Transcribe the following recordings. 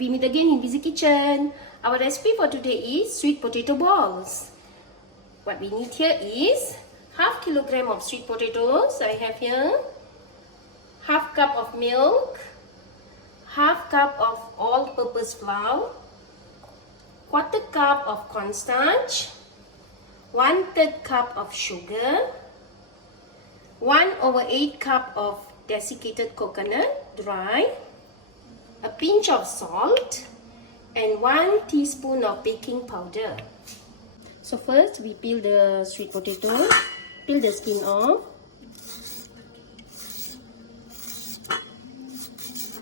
we meet again in Busy Kitchen. Our recipe for today is sweet potato balls. What we need here is half kilogram of sweet potatoes. I have here half cup of milk, half cup of all-purpose flour, quarter cup of cornstarch, 1/3 cup of sugar, 1/8 cup of desiccated coconut dry, a pinch of salt, and 1 teaspoon of baking powder. So first we peel the sweet potato, peel the skin off.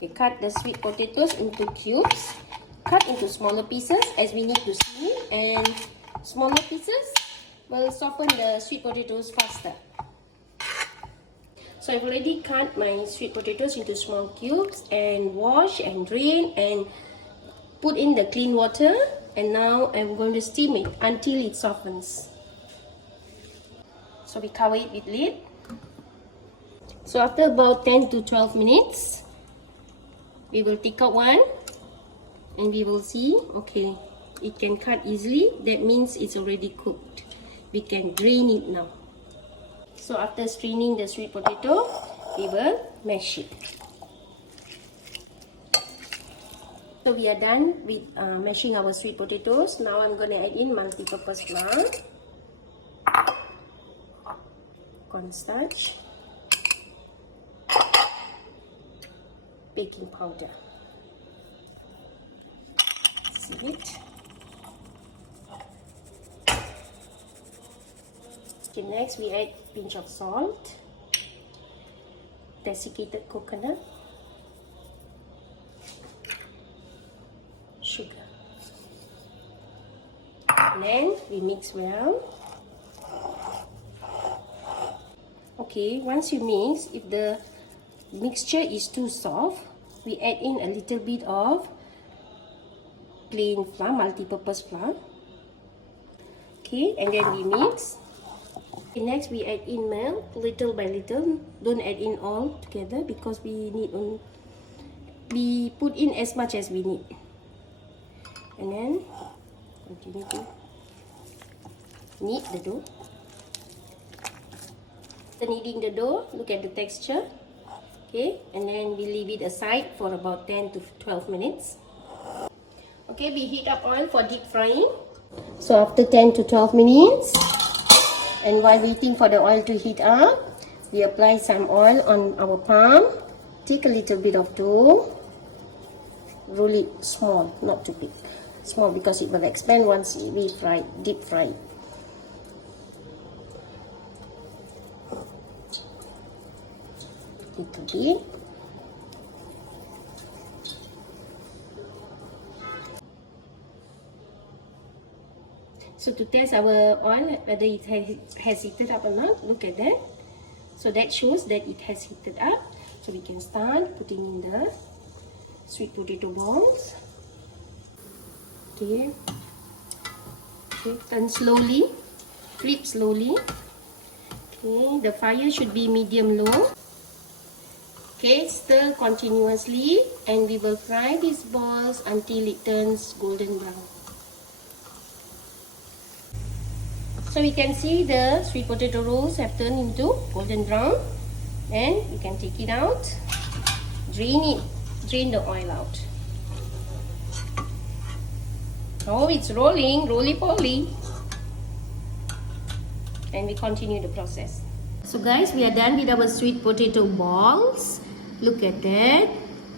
We cut the sweet potatoes into cubes, cut into smaller pieces as we need to see, and smaller pieces will soften the sweet potatoes faster. So I've already cut my sweet potatoes into small cubes and wash and drain and put in the clean water, and now I'm going to steam it until it softens. So we cover it with lid. So after about 10 to 12 minutes, we will take out one and we will see, okay, it can cut easily. That means it's already cooked. We can drain it now. So after straining the sweet potato, we will mash it. So we are done with mashing our sweet potatoes. Now I'm going to add in multi-purpose flour, cornstarch, baking powder. See it. Okay, next we add a pinch of salt, desiccated coconut, sugar, and then we mix well. Okay, once you mix, if the mixture is too soft, we add in a little bit of plain flour, multi-purpose flour. Okay, and then we mix. Okay, next we add in milk little by little. Don't add in all together because we put in as much as we need. And then continue to knead the dough. After kneading the dough, look at the texture. Okay, and then we leave it aside for about 10 to 12 minutes. Okay, we heat up oil for deep frying. So after 10 to 12 minutes, and while waiting for the oil to heat up, we apply some oil on our palm. Take a little bit of dough. Roll it small, not too big. Small because it will expand once we deep fry it. Little bit. So to test our oil, whether it has heated up or not, look at that. So that shows that it has heated up. So we can start putting in the sweet potato balls. Okay. Okay, turn slowly, flip slowly. Okay, the fire should be medium-low. Okay, stir continuously, and we will fry these balls until it turns golden brown. So we can see the sweet potato rolls have turned into golden brown, and we can take it out, drain the oil out. Oh, it's rolling, roly-poly. And we continue the process. So guys, we are done with our sweet potato balls. Look at that,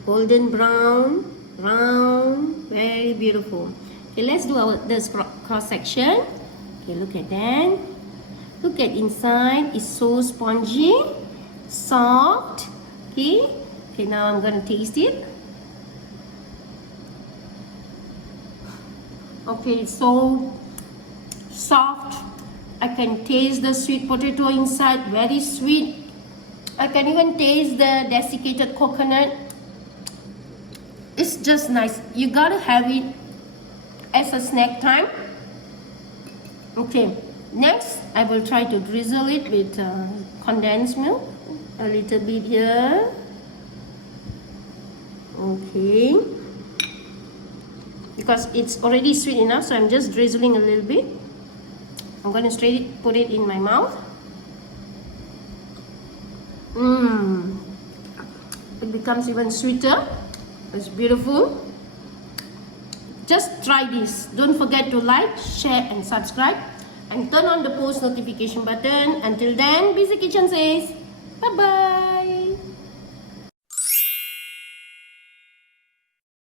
golden brown, round, very beautiful. Okay, let's do this cross section. Okay, look at that. Look at inside, it's so spongy, soft. Okay, now I'm gonna taste it. Okay, it's so soft. I can taste the sweet potato inside, very sweet. I can even taste the desiccated coconut. It's just nice. You gotta have it as a snack time. Okay, next I will try to drizzle it with condensed milk. A little bit here. Okay. because it's already sweet enough, so I'm just drizzling a little bit. I'm going to put it in my mouth. It becomes even sweeter. It's beautiful. Just try this. Don't forget to like, share and subscribe, and turn on the post notification button. Until then, Busy Kitchen says bye bye.